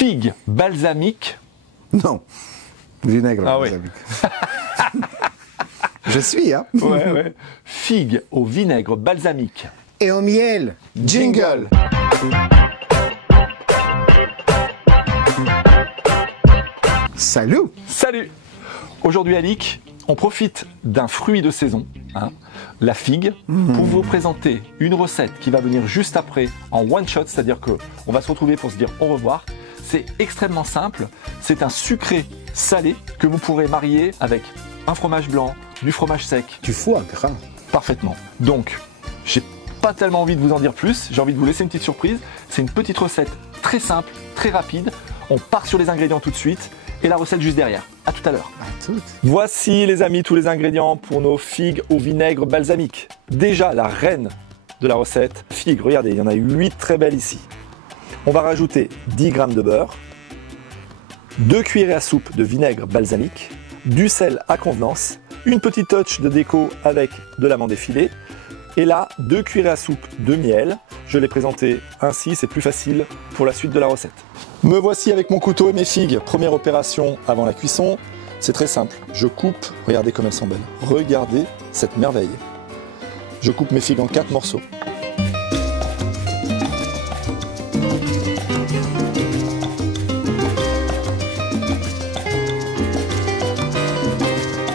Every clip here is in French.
Figue balsamique. Non, vinaigre Ah oui. balsamique. Je suis, hein. Ouais, ouais. Figue au vinaigre balsamique. Et au miel. Jingle. Salut. Salut. Aujourd'hui, Alix, on profite d'un fruit de saison, hein, la figue, pour vous présenter une recette qui va venir juste après en one shot, c'est-à-dire qu'on va se retrouver pour se dire au revoir. C'est extrêmement simple, c'est un sucré salé que vous pourrez marier avec un fromage blanc, du fromage sec. Du foie gras. Parfaitement. Donc, j'ai pas tellement envie de vous en dire plus, j'ai envie de vous laisser une petite surprise. C'est une petite recette très simple, très rapide. On part sur les ingrédients tout de suite et la recette juste derrière. À tout à l'heure. À toutes. Voici les amis tous les ingrédients pour nos figues au vinaigre balsamique. Déjà la reine de la recette, figues, regardez, il y en a 8 très belles ici. On va rajouter 10 g de beurre, 2 cuillerées à soupe de vinaigre balsamique, du sel à convenance, une petite touch de déco avec de l'amande effilée, et là 2 cuillerées à soupe de miel. Je l'ai présenté ainsi, c'est plus facile pour la suite de la recette. Me voici avec mon couteau et mes figues. Première opération avant la cuisson. C'est très simple. Je coupe, regardez comme elles sont belles. Regardez cette merveille. Je coupe mes figues en 4 morceaux.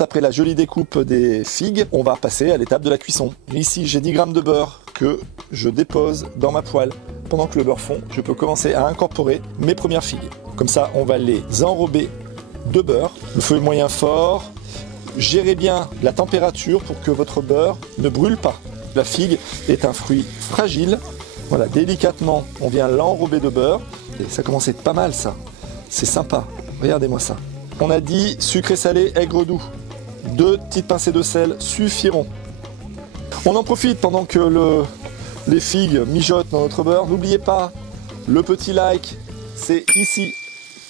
Après la jolie découpe des figues, on va passer à l'étape de la cuisson. Ici, j'ai 10 g de beurre que je dépose dans ma poêle. Pendant que le beurre fond, je peux commencer à incorporer mes premières figues. Comme ça, on va les enrober de beurre. Le feu est moyen fort. Gérez bien la température pour que votre beurre ne brûle pas. La figue est un fruit fragile. Voilà, délicatement, on vient l'enrober de beurre. Et ça commence à être pas mal, ça. C'est sympa. Regardez-moi ça. On a dit sucré salé, aigre doux. 2 petites pincées de sel suffiront. On en profite pendant que les figues mijotent dans notre beurre. N'oubliez pas le petit like, c'est ici.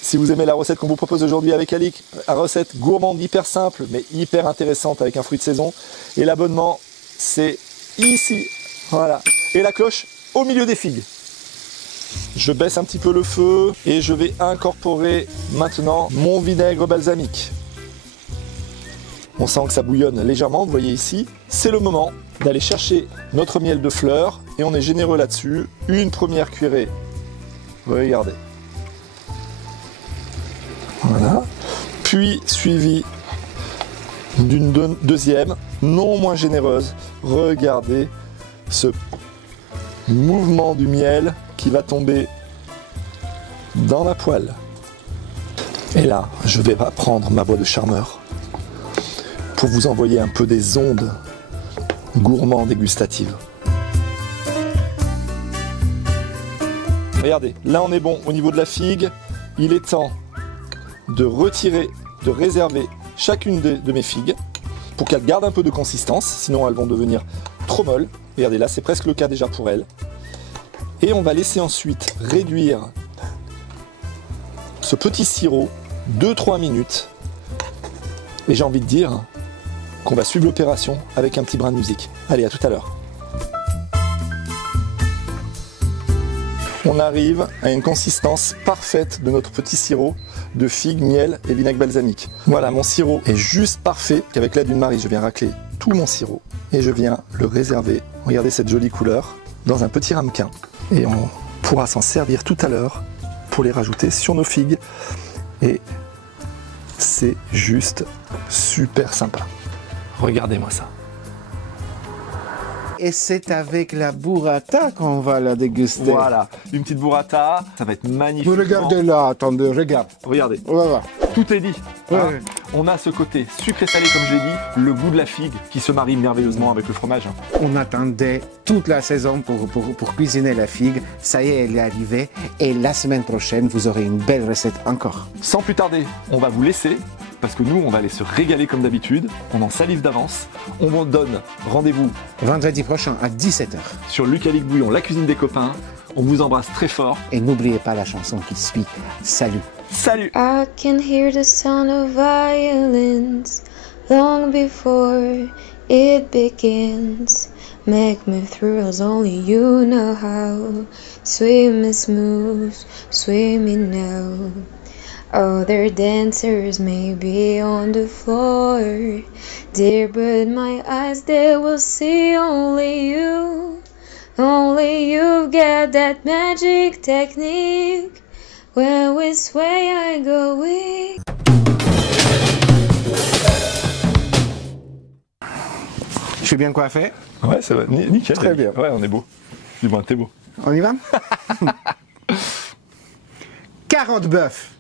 Si vous aimez la recette qu'on vous propose aujourd'hui avec Alix, la recette gourmande hyper simple mais hyper intéressante avec un fruit de saison. Et l'abonnement, c'est ici. Voilà. Et la cloche au milieu des figues. Je baisse un petit peu le feu et je vais incorporer maintenant mon vinaigre balsamique. On sent que ça bouillonne légèrement, vous voyez ici. C'est le moment d'aller chercher notre miel de fleurs et on est généreux là-dessus. Une première cuillerée, regardez. Voilà. Puis suivi d'une deuxième, non moins généreuse. Regardez ce mouvement du miel qui va tomber dans la poêle. Et là, je vais prendre ma voix de charmeur pour vous envoyer un peu des ondes gourmandes et gustatives. Regardez, là on est bon au niveau de la figue. Il est temps de retirer, de réserver chacune de mes figues pour qu'elles gardent un peu de consistance, sinon elles vont devenir trop molles. Regardez, là c'est presque le cas déjà pour elles. Et on va laisser ensuite réduire ce petit sirop 2-3 minutes. Et j'ai envie de dire qu'on va suivre l'opération avec un petit brin de musique. Allez, à tout à l'heure. On arrive à une consistance parfaite de notre petit sirop de figues, miel et vinaigre balsamique. Voilà, mon sirop est juste parfait. Avec l'aide d'une Marie, je viens racler tout mon sirop et je viens le réserver. Regardez cette jolie couleur dans un petit ramequin. Et on pourra s'en servir tout à l'heure pour les rajouter sur nos figues. Et c'est juste super sympa. Regardez-moi ça. Et c'est avec la burrata qu'on va la déguster. Voilà, une petite burrata, ça va être magnifique. Vous regardez là, attendez, regarde. Regardez, On va voir. tout est dit. Ouais, Hein. ouais. On a ce côté sucré salé comme je l'ai dit, le goût de la figue qui se marie merveilleusement avec le fromage. Hein. On attendait toute la saison pour cuisiner la figue. Ça y est, elle est arrivée. Et la semaine prochaine, vous aurez une belle recette encore. Sans plus tarder, on va vous laisser parce que nous, on va aller se régaler comme d'habitude. On en salive d'avance. On vous donne rendez-vous Vendredi prochain à 17h. sur Luc Alix Bouillon, la cuisine des copains. On vous embrasse très fort. Et n'oubliez pas la chanson qui suit. Salut. Salut! I can hear the sound of violins long before it begins. Make me thrill as only you know how. Swim me smooth, swim me now. Other dancers may be on the floor, dear, but my eyes, they will see only you. Only you've got that magic technique. When we sway, I go weak. Je suis bien coiffé? Ouais, ça va, nickel. Très bien. Ouais, on est beau. Du moins, t'es beau. On y va? 40 bœufs.